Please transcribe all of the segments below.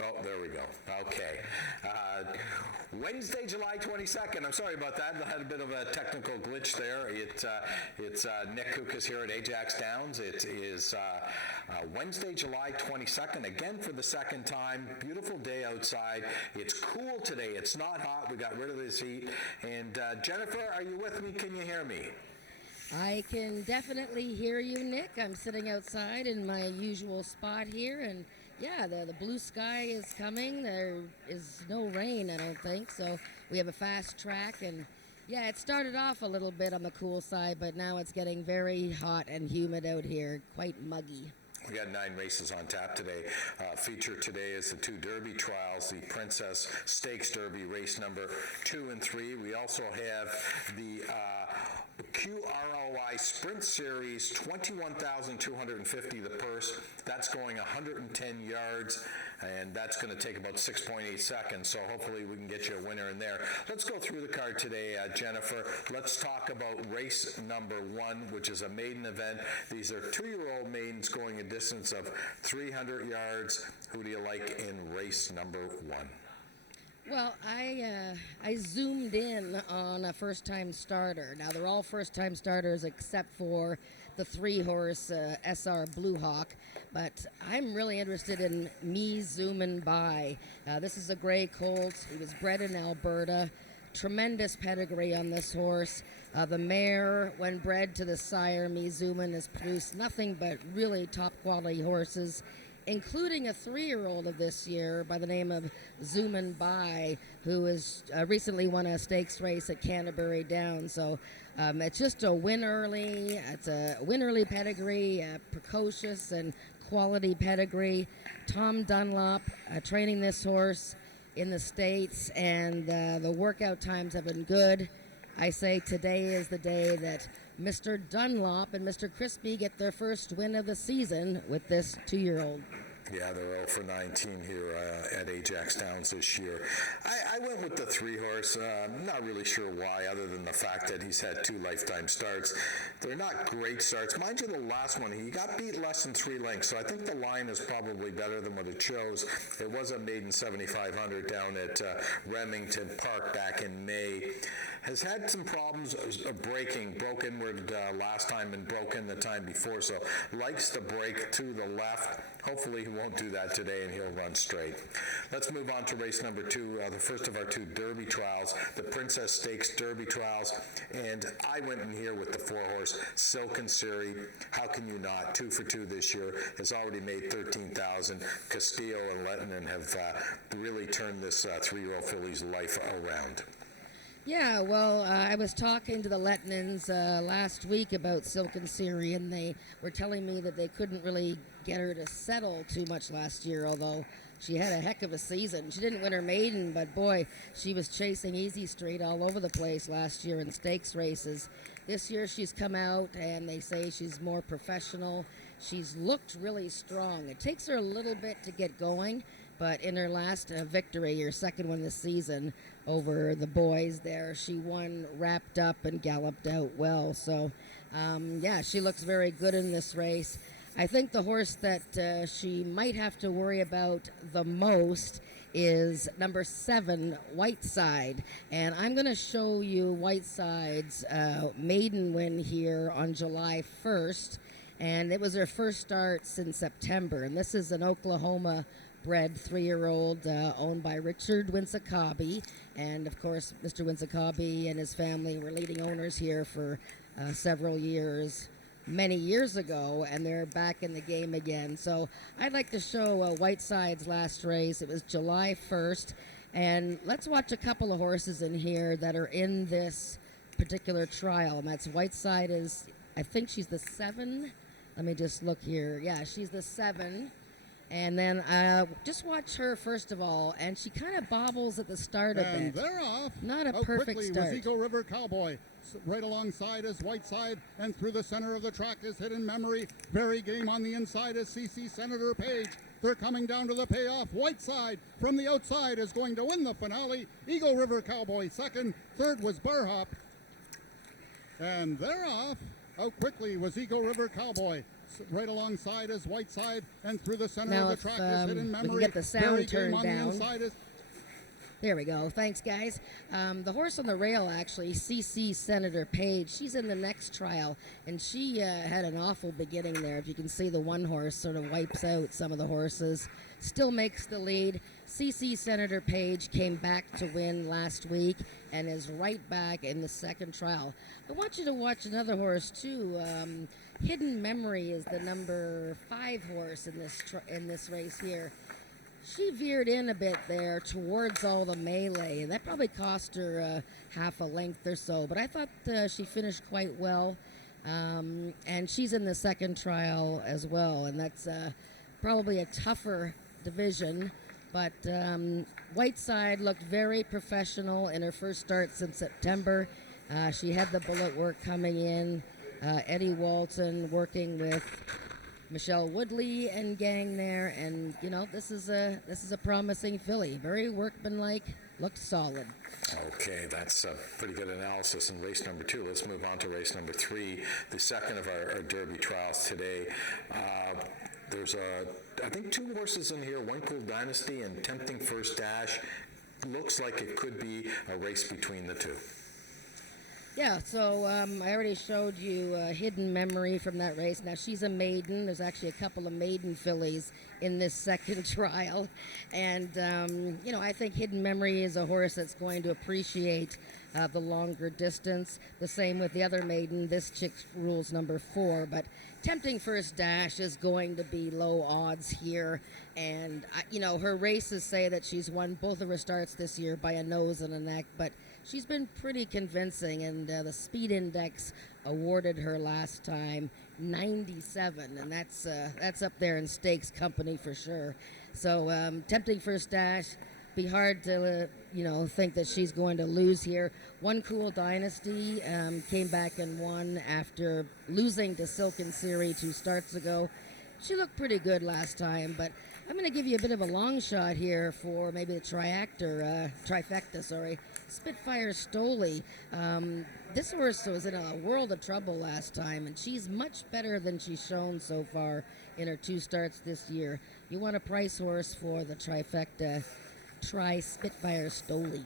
Oh, there we go. Okay. Wednesday, July 22nd. I'm sorry about that. I had a bit of a technical glitch there. It's Nick Kukas here at Ajax Downs. It is Wednesday, July 22nd. Again for the second time. Beautiful day outside. It's cool today. It's not hot. We got rid of this heat. And Jennifer, are you with me? Can you hear me? I can definitely hear you, Nick. I'm sitting outside in my usual spot here, and yeah, the blue sky is coming. There is no rain, I don't think, so we have a fast track, and yeah, it started off a little bit on the cool side, but now it's getting very hot and humid out here, quite muggy. We got 9 races on tap today. Feature today is the 2 Derby trials, the Princess Stakes Derby, race number 2 and 3. We also have the QROI Sprint Series, 21,250 the purse. That's going 110 yards, and that's going to take about 6.8 seconds, so hopefully we can get you a winner in there. Let's go through the card today, Jennifer. Let's talk about race number 1, which is a maiden event. These are 2-year-old maidens going a distance of 300 yards. Who do you like in race number 1? Well, I zoomed in on a first-time starter. Now, they're all first-time starters except for the 3-horse SR Blue Hawk, but I'm really interested in Me Zoomin' By. This is a gray colt. He was bred in Alberta. Tremendous pedigree on this horse. The mare, when bred to the sire, Me Zoomin', has produced nothing but really top-quality horses, including a 3-year-old of this year by the name of Zoomin' By, who has recently won a stakes race at Canterbury Downs. So it's just a win early. It's a win early pedigree, precocious and quality pedigree. Tom Dunlop training this horse in the States, and the workout times have been good. I say today is the day that Mr. Dunlop and Mr. Crispy get their first win of the season with this 2-year-old. Yeah, they're 0 for 19 here at Ajax Downs this year. I went with the 3-horse. Not really sure why, other than the fact that he's had 2 lifetime starts. They're not great starts. Mind you, the last one, he got beat less than 3 lengths, so I think the line is probably better than what it shows. It was a maiden 7,500 down at Remington Park back in May. Has had some problems breaking, broke inward last time and broke in the time before, so likes to break to the left. Hopefully he won't do that today and he'll run straight. Let's move on to race number 2, the first of our 2 Derby trials, the Princess Stakes Derby trials, and I went in here with the 4-horse Silken Siri. How can you not? 2 for 2 this year, has already made 13,000. Castillo and Lettinen have really turned this 3-year-old filly's life around. Yeah, well, I was talking to the Lettinens last week about Silken Siri, and they were telling me that they couldn't really get her to settle too much last year, although she had a heck of a season. She didn't win her maiden, but boy, she was chasing Easy Street all over the place last year in stakes races. This year she's come out, and they say she's more professional. She's looked really strong. It takes her a little bit to get going, but in her last victory, her second one this season over the boys there, she won wrapped up and galloped out well. So, yeah, she looks very good in this race. I think the horse that she might have to worry about the most is number 7, Whiteside. And I'm going to show you Whiteside's maiden win here on July 1st. And it was her first start since September. And this is an Oklahoma bred 3-year-old owned by Richard Winsakabi. And, of course, Mr. Winsakabi and his family were leading owners here for several years, many years ago, and they're back in the game again. So I'd like to show Whiteside's last race. It was July 1st. And let's watch a couple of horses in here that are in this particular trial. And that's Whiteside is, I think she's the 7. Let me just look here. Yeah, she's the 7. And then just watch her first of all, and she kind of bobbles at the start of it. And they're off. Not a Out perfect quickly start. was Eagle River Cowboy. Right alongside is Whiteside, and through the center of the track is Hidden Memory. Very game on the inside is CC Senator Page. They're coming down to the payoff. Whiteside from the outside is going to win the finale. Eagle River Cowboy second. Third was Barhop. And they're off. Out quickly was Eagle River Cowboy. right alongside is Whiteside, and through the center Now of the if, track is Hidden we Memory. can get the sound Very turned game on down. the inside is There we go. Thanks, guys. The horse on the rail, actually, CC Senator Page, she's in the next trial, and she had an awful beginning there. If you can see, the one horse sort of wipes out some of the horses, still makes the lead. CC Senator Page came back to win last week and is right back in the second trial. I want you to watch another horse, too. Hidden Memory is the number 5 horse in this race here. She veered in a bit there towards all the melee, and that probably cost her half a length or so. But I thought she finished quite well, and she's in the second trial as well, and that's probably a tougher division. But Whiteside looked very professional in her first start since September. She had the bullet work coming in. Eddie Walton working with Michelle Woodley and gang there, and you know, this is a promising filly. Very workmanlike, looked solid. Okay, that's a pretty good analysis in race number 2. Let's move on to race number 3, the second of our Derby trials today. There's I think 2 horses in here, One Cool Dynasty and Tempting First Dash. Looks like it could be a race between the 2. Yeah, so I already showed you Hidden Memory from that race. Now, she's a maiden. There's actually a couple of maiden fillies in this second trial. And, you know, I think Hidden Memory is a horse that's going to appreciate the longer distance. The same with the other maiden. This chick rules number 4. But Tempting First Dash is going to be low odds here. And, you know, her races say that she's won both of her starts this year by a nose and a neck. But she's been pretty convincing, and the Speed Index awarded her last time 97, and that's up there in stakes company for sure. So Tempting First Dash, be hard to you know, think that she's going to lose here. One Cool Dynasty came back and won after losing to Silken Siri 2 starts ago. She looked pretty good last time, but I'm going to give you a bit of a long shot here for maybe the trifecta, sorry. Spitfire Stoli. This horse was in a world of trouble last time, and she's much better than she's shown so far in her 2 starts this year. You want a price horse for the trifecta, try Spitfire Stoli.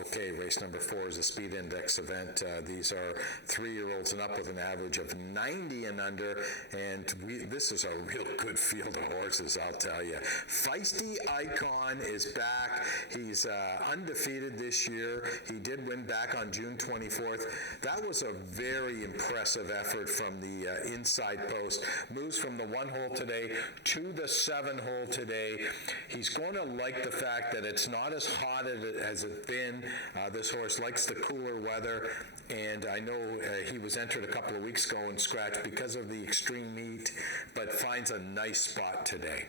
Okay, race number 4 is a Speed Index event. These are 3-year-olds and up with an average of 90 and under, and this is a real good field of horses, I'll tell you. Feisty Icon is back. He's undefeated this year. He did win back on June 24th. That was a very impressive effort from the inside post. Moves from the 1 hole today to the 7 hole today. He's going to like the fact that it's not as hot as it's been. This horse likes the cooler weather, and I know he was entered a couple of weeks ago and scratched because of the extreme heat, but finds a nice spot today.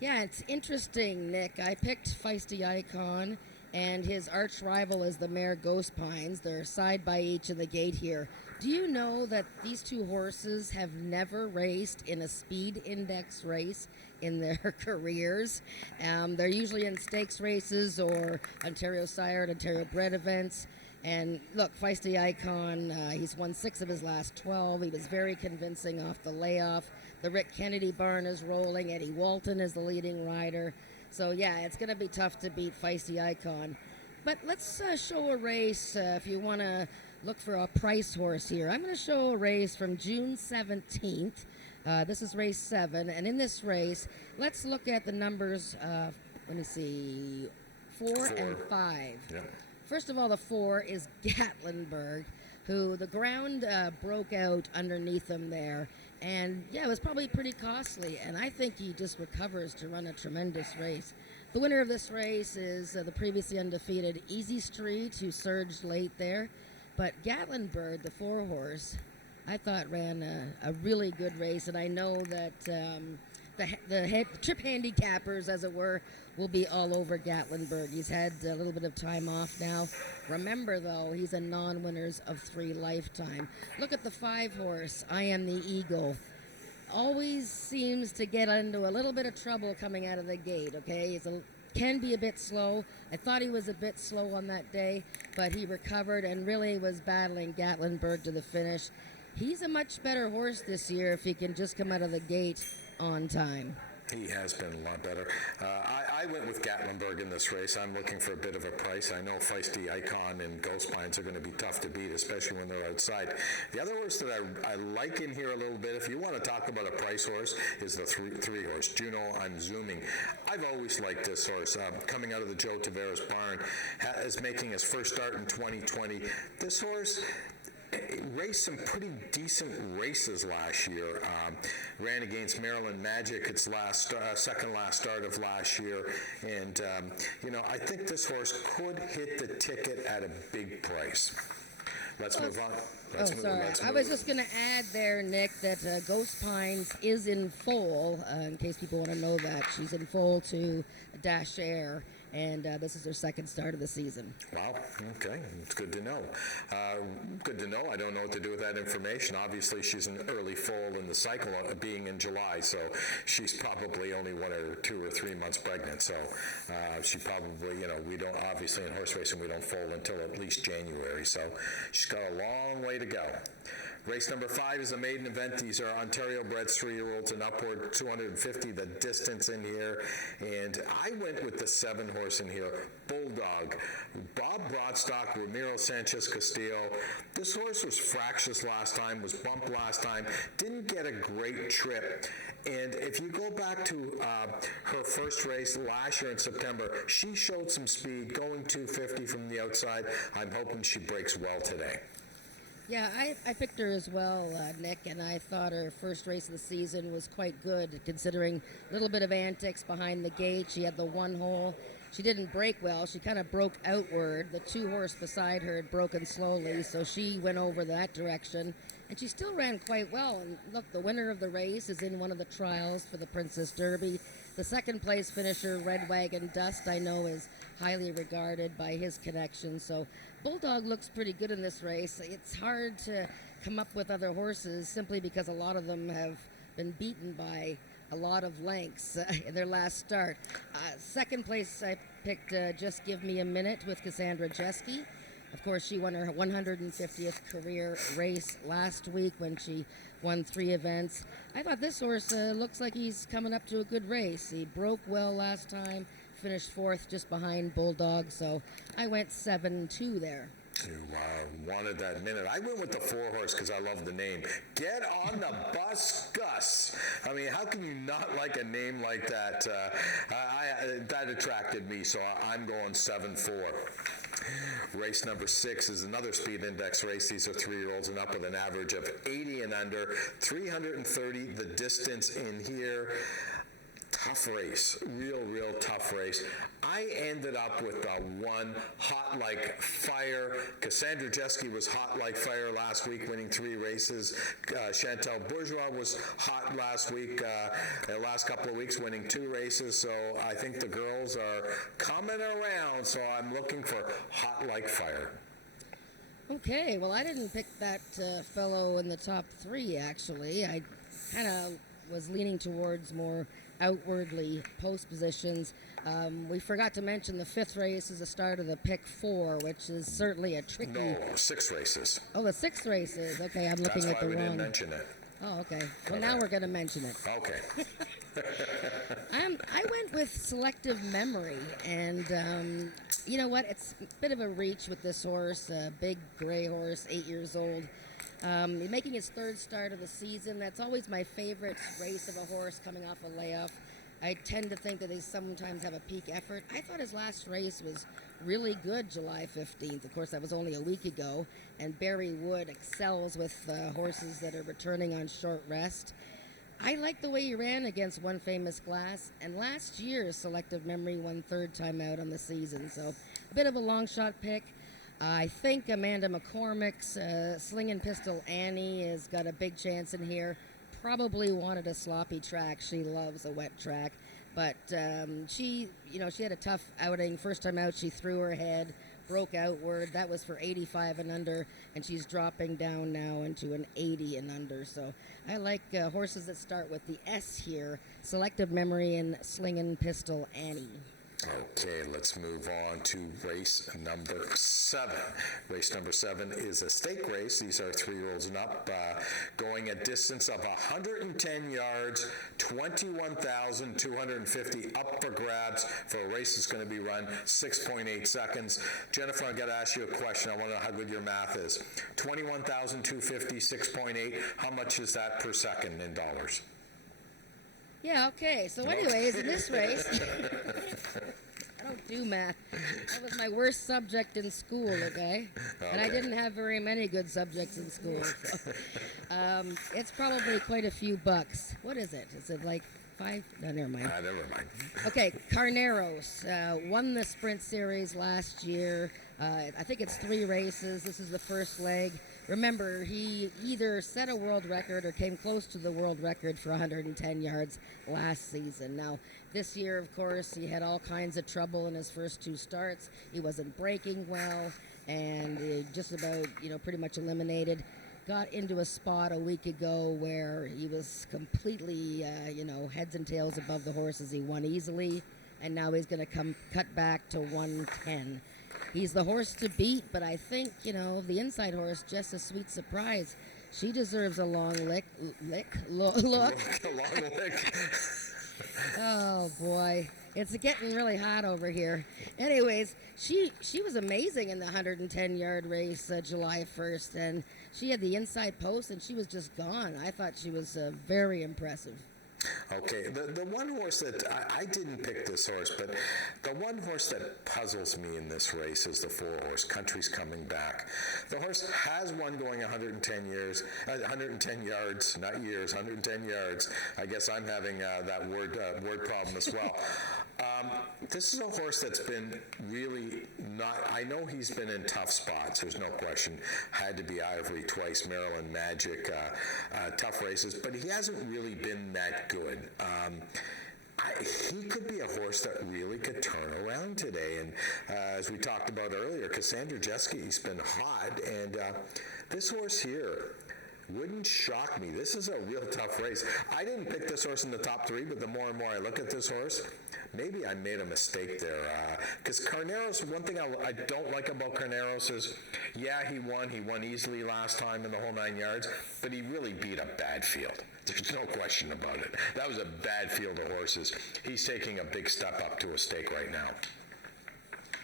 Yeah, it's interesting, Nick. I picked Feisty Icon, and his arch rival is the mare Ghost Pines. They're side by each in the gate here. Do you know that these 2 horses have never raced in a Speed Index race in their careers? They're usually in stakes races or Ontario Sired, Ontario Bred events. And look, Feisty Icon, he's won 6 of his last 12. He was very convincing off the layoff. The Rick Kennedy barn is rolling. Eddie Walton is the leading rider. So, yeah, it's going to be tough to beat Feisty Icon. But let's show a race if you want to look for a price horse here. I'm going to show a race from June 17th. This is race 7, and in this race, let's look at the numbers, let me see, 4 and 5. Yep. First of all, the 4 is Gatlinburg, who the ground broke out underneath him there, and yeah, it was probably pretty costly, and I think he just recovers to run a tremendous race. The winner of this race is the previously undefeated Easy Street, who surged late there. But Gatlinburg, the 4 horse, I thought ran a really good race, and I know that the trip handicappers, as it were, will be all over Gatlinburg. He's had a little bit of time off now. Remember, though, he's a non-winners of 3 lifetime. Look at the 5 horse, I Am the Eagle. Always seems to get into a little bit of trouble coming out of the gate, okay? Can be a bit slow. I thought he was a bit slow on that day, but he recovered and really was battling Gatlinburg to the finish. he's a much better horse this year if he can just come out of the gate on time. He has been a lot better. I went with Gatlinburg in this race. I'm looking for a bit of a price. I know Feisty Icon and Ghost Pines are going to be tough to beat, especially when they're outside. The other horse that I like in here a little bit, if you want to talk about a price horse, is the three horse. Juno, I'm zooming. I've always liked this horse. Coming out of the Joe Tavares barn, is making his first start in 2020. This horse raced some pretty decent races last year. Ran against Maryland Magic its second last start of last year, and I think this horse could hit the ticket at a big price. Let's move on. Sorry. I was just going to add there, Nick, that Ghost Pines is in foal, in case people want to know that. She's in foal to Dash Air, and this is her second start of the season. Wow, okay, it's good to know. Good to know. I don't know what to do with that information. Obviously, she's an early foal in the cycle, being in July, so she's probably only 1 or 2 or 3 months pregnant, so she probably, we don't, obviously in horse racing, we don't foal until at least January, so she's got a long way to go. Race number 5 is a maiden event. These are Ontario breds, 3-year-olds and upward, 250 the distance in here. And I went with the 7 horse in here, Bulldog. Bob Broadstock, Ramiro Sanchez Castillo. This horse was fractious last time, was bumped last time, didn't get a great trip. And if you go back to her first race last year in September, she showed some speed, going 250 from the outside. I'm hoping she breaks well today. Yeah, I picked her as well, Nick, and I thought her first race of the season was quite good, considering a little bit of antics behind the gate. She had the 1 hole. She didn't break well. She kind of broke outward. The 2 horse beside her had broken slowly, so she went over that direction. And she still ran quite well. And look, the winner of the race is in one of the trials for the Princess Derby. The second place finisher, Red Wagon Dust, I know is highly regarded by his connections. So Bulldog looks pretty good in this race. It's hard to come up with other horses simply because a lot of them have been beaten by a lot of lengths in their last start. Second place, I picked Just Give Me a Minute with Cassandra Jeske. Of course, she won her 150th career race last week when she won 3 events. I thought this horse looks like he's coming up to a good race. He broke well last time, finished 4th just behind Bulldog, so I went 7-2 there. You wanted that minute. I went with the 4 horse because I love the name. Get on the bus, Gus. I mean, how can you not like a name like that? That attracted me, so I'm going 7-4. Race number 6 is another speed index race. These are 3-year-olds and up with an average of 80 and under. 330 the distance in here. Tough race, real tough race. I ended up with the 1 Hot Like Fire. Cassandra Jeske was hot like fire last week, winning 3 races. Chantal Bourgeois was hot last week, the last couple of weeks, winning 2 races. So I think the girls are coming around. So I'm looking for Hot Like Fire. Okay, well, I didn't pick that fellow in the top 3, actually. I kind of was leaning towards more outwardly post positions. We forgot to mention the 5th race is the start of the pick 4, which is certainly a tricky... No, 6 races. Oh, the 6th race is. Okay, I'm looking at the wrong... That's why we didn't mention it. Oh, okay. Well, now we're going to mention it. Okay. I went with Selective Memory, and you know what? It's a bit of a reach with this horse, a big gray horse, 8 years old. Making his 3rd start of the season. That's always my favorite race of a horse coming off a layoff. I tend to think that they sometimes have a peak effort. I thought his last race was really good, July 15th. Of course, that was only a week ago, and Barry Wood excels with horses that are returning on short rest. I like the way he ran against One Famous Glass, and last year, Selective Memory won 3rd time out on the season, so a bit of a long shot pick. I think Amanda McCormick's Slingin' Pistol Annie has got a big chance in here. Probably wanted a sloppy track. She loves a wet track. But she had a tough outing. First time out, she threw her head, broke outward. That was for 85 and under, and she's dropping down now into an 80 and under. So I like horses that start with the S here, Selective Memory and Slingin' Pistol Annie. Okay, let's move on to race number 7. Race number 7 is a stake race. These are 3-year-olds and up, going a distance of 110 yards, 21,250 up for grabs for a race that's going to be run 6.8 seconds. Jennifer, I've got to ask you a question. I want to know how good your math is. 21,250, 6.8, how much is that per second in dollars? Yeah, okay. So anyways, in this race, I don't do math. That was my worst subject in school, okay? And I didn't have very many good subjects in school. So, it's probably quite a few bucks. What is it? Is it like 5? No, never mind. Never mind. Okay, Carneros won the sprint series last year. I think it's 3 races. This is the first leg. Remember, he either set a world record or came close to the world record for 110 yards last season. Now, this year, of course, he had all kinds of trouble in his first 2 starts. He wasn't braking well, and just about, pretty much eliminated. Got into a spot a week ago where he was completely, heads and tails above the horses. He won easily, and now he's going to cut back to 110. He's the horse to beat, but I think, the inside horse, Just a Sweet Surprise, she deserves a long look. A long lick. Oh, boy. It's getting really hot over here. Anyways, she was amazing in the 110-yard race July 1st, and she had the inside post, and she was just gone. I thought she was very impressive. Okay, the one horse that, I didn't pick this horse, but the one horse that puzzles me in this race is the 4-horse, Country's Coming Back. The horse has won going 110 yards, not years, 110 yards. I guess I'm having that word problem as well. This is a horse that's been really not, I know he's been in tough spots, there's no question. Had to be Ivory twice, Maryland Magic, tough races, but he hasn't really been that good. He could be a horse that really could turn around today. And as we talked about earlier, Cassandra Jeski's been hot, and this horse here wouldn't shock me. This is a real tough race. I didn't pick this horse in the top 3, but the more and more I look at this horse, maybe I made a mistake there. Because Carneros, one thing I don't like about Carneros is, yeah, he won easily last time in the whole 9 yards, but he really beat a bad field. There's no question about it. That was a bad field of horses. He's taking a big step up to a stake right now.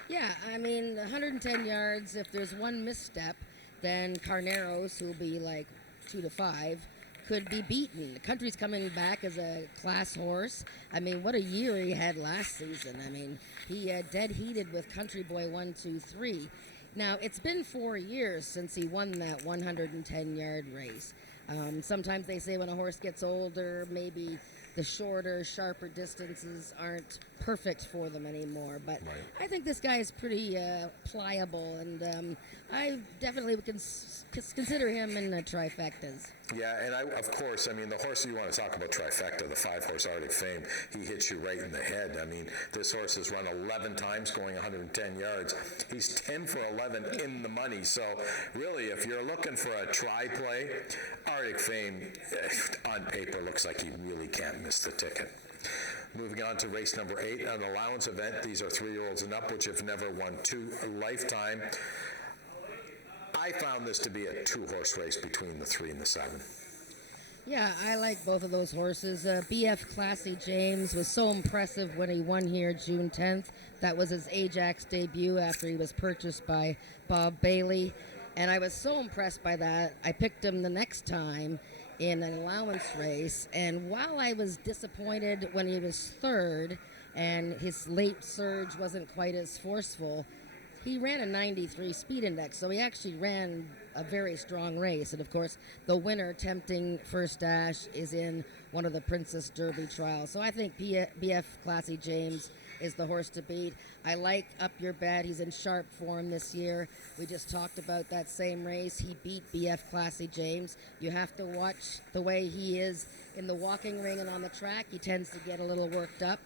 Yeah, I mean, 110 yards, if there's one misstep, then Carneros, who'll be like 2 to 5, could be beaten. The Country's Coming Back as a class horse. I mean, what a year he had last season. I mean, he dead heated with Country Boy 1, 2, 3. Now, it's been 4 years since he won that 110-yard race. Sometimes they say when a horse gets older, maybe the shorter, sharper distances aren't perfect for them anymore. But right. I think this guy is pretty pliable, and I definitely would consider him in the trifectas. Yeah, and of course, the horse you want to talk about trifecta, the 5-horse Arctic Fame, he hits you right in the head. This horse has run 11 times going 110 yards. He's 10 for 11 in the money. So really, if you're looking for a tri-play, Arctic Fame on paper looks like he really can't miss the ticket. Moving on to race number 8, an allowance event. These are 3-year-olds and up, which have never won 2 a lifetime. I found this to be a 2-horse race between the 3 and the 7. Yeah, I like both of those horses. BF Classy James was so impressive when he won here June 10th. That was his Ajax debut after he was purchased by Bob Bailey. And I was so impressed by that, I picked him the next time in an allowance race. And while I was disappointed when he was 3rd and his late surge wasn't quite as forceful, he ran a 93 speed index, so he actually ran a very strong race. And of course, the winner tempting First Dash is in one of the Princess Derby trials. So I think BF Classy James is the horse to beat. I like Up Your Bet. He's in sharp form this year. We just talked about that same race. He beat BF Classy James. You have to watch the way he is in the walking ring and on the track. He tends to get a little worked up.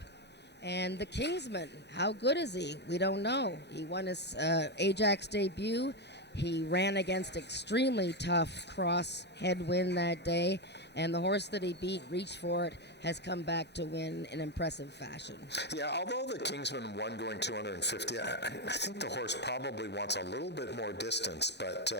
And the Kingsman, how good is he? We don't know. He won his Ajax debut. He ran against extremely tough cross headwind that day. and the horse that he beat, Reach For It, has come back to win in impressive fashion. Yeah, although the Kingsman won going 250, I think the horse probably wants a little bit more distance, but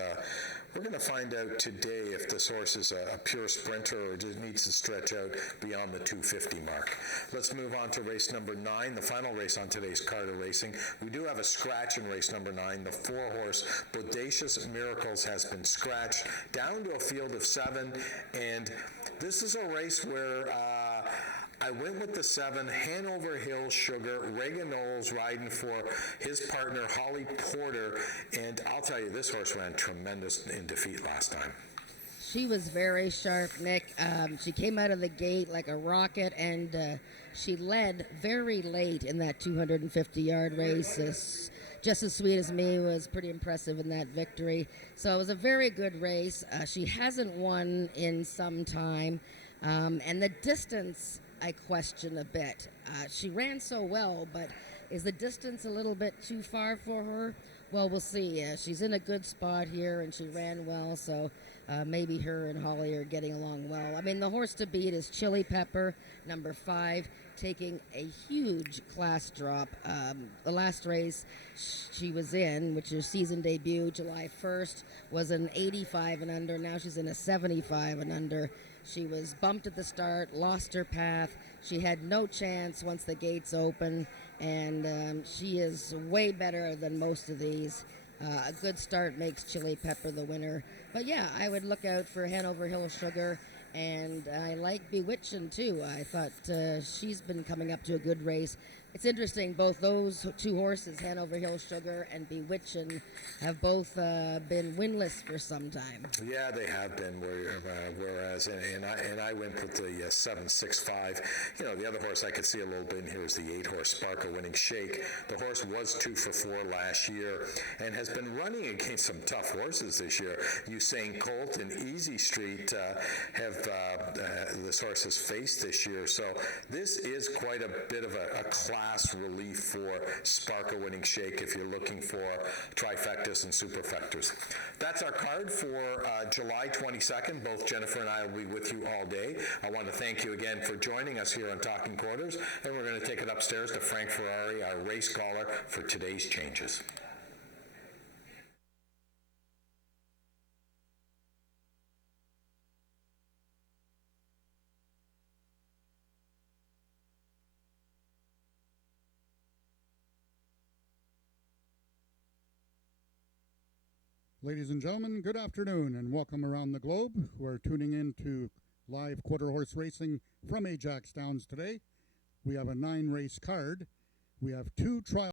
we're going to find out today if this horse is a pure sprinter or just needs to stretch out beyond the 250 mark. Let's move on to race number 9, the final race on today's card of racing. We do have a scratch in race number 9. The 4-horse Bodacious Miracles has been scratched down to a field of 7, and this is a race where I went with the 7, Hanover Hill Sugar. Reagan Knowles riding for his partner, Holly Porter. And I'll tell you, this horse ran tremendous in defeat last time. She was very sharp, Nick. She came out of the gate like a rocket, and she led very late in that 250-yard race. Just As Sweet As Me was pretty impressive in that victory. So it was a very good race. She hasn't won in some time. And the distance, I question a bit. She ran so well, but is the distance a little bit too far for her? Well, we'll see. She's in a good spot here, and she ran well, so maybe her and Holly are getting along well. I mean, the horse to beat is Chili Pepper, number 5, taking a huge class drop. The last race she was in, which is season debut, July 1st, was an 85 and under. Now she's in a 75 and under. She was bumped at the start, lost her path. She had no chance once the gates open, and she is way better than most of these. A good start makes Chili Pepper the winner. But yeah, I would look out for Hanover Hill Sugar, and I like Bewitchin' too. I thought she's been coming up to a good race. It's interesting, both those 2 horses, Hanover Hill Sugar and Bewitchin', have both been winless for some time. Yeah, they have been, whereas, and I went with the 765. You know, the other horse I could see a little bit in here is the 8-horse Sparkle Winning Shake. The horse was 2 for 4 last year and has been running against some tough horses this year. Usain Colt and Easy Street have this horse has faced this year. So this is quite a bit of a class relief for Sparkle Winning Shake if you're looking for trifectas and superfectas. That's our card for July 22nd. Both Jennifer and I will be with you all day. I want to thank you again for joining us here on Talking Quarters, and we're going to take it upstairs to Frank Ferrari, our race caller, for today's changes. Ladies and gentlemen, good afternoon and welcome around the globe. We're tuning in to live quarter horse racing from Ajax Downs today. We have a 9-race card. We have 2 trial